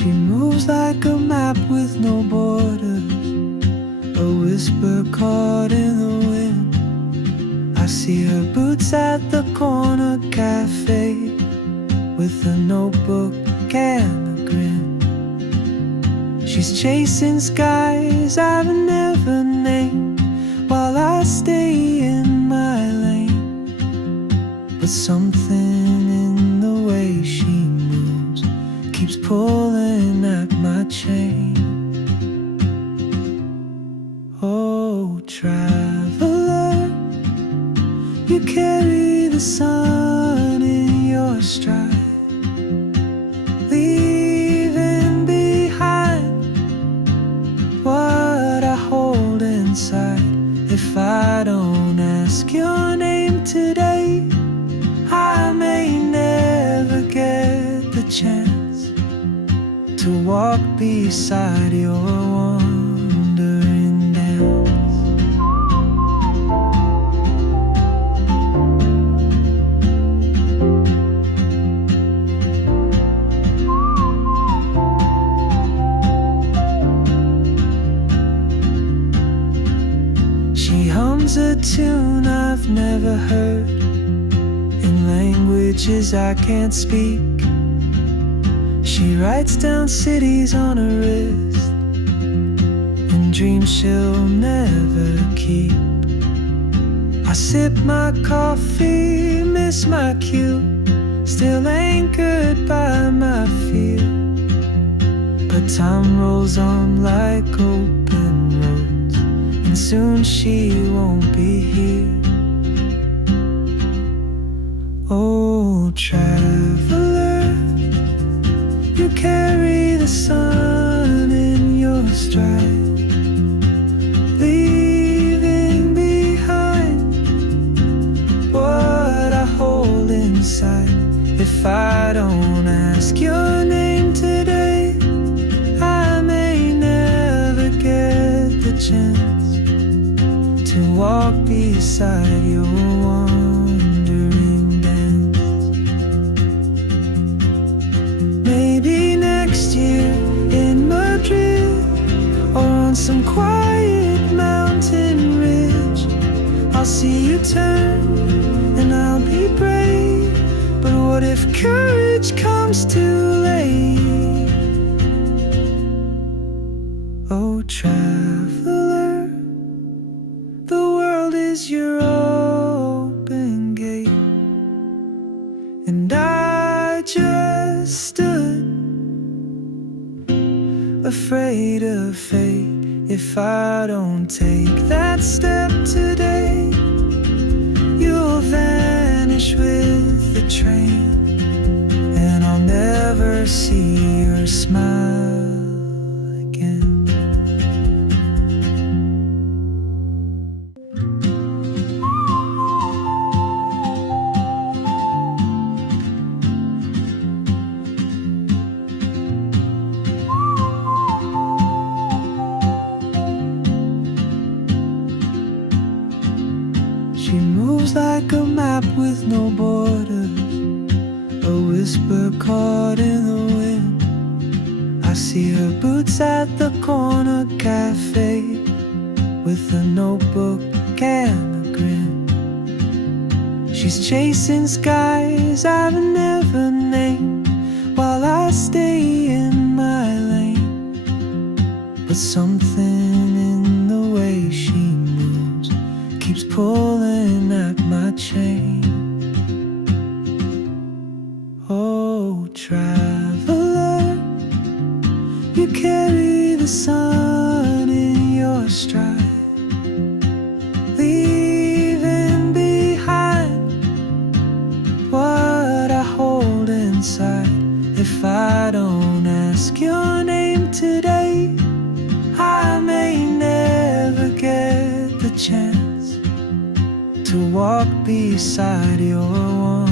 She moves like a map with no borders, a whisper caught in the wind. I see her boots at the corner cafe, with a notebook and a grin. She's chasing skies I've never named, while I stay in my lane. But something in the way she moves keeps pulling at my chain. Oh, traveler, you carry the sun in your stride, leaving behind what I hold inside. If I don't ask your name today, I may never get the chance to walk beside your wandering dance. She hums a tune I've never heard, in languages I can't speak. She writes down cities on her wrist, and dreams she'll never keep. I sip my coffee, miss my cue, still anchored by my fear. But time rolls on like open roads, and soon she won't be here. Oh, traveler, you carry the sun in your stride, leaving behind what I hold inside. If I don't ask your name today, I may never get the chance to walk beside your wandering dance. Maybe next year in Madrid, or on some quiet mountain ridge, I'll see you turn and I'll be brave. But what if courage comes too late? Oh, traveler, the world is your open gate, and I just stood afraid of fate. If I don't take that step today, you'll vanish with the train, and I'll never see your smile again. She moves like a map with no borders, a whisper caught in the wind. I see her boots at the corner cafe, with a notebook and a grin. She's chasing skies I've never named, while I stay in my lane. But something in the way she moves keeps pulling at my chain. Oh, traveler, you carry the sun in your stride, leaving behind what I hold inside. If I don't ask your name today, I may never get the chance to walk beside your one.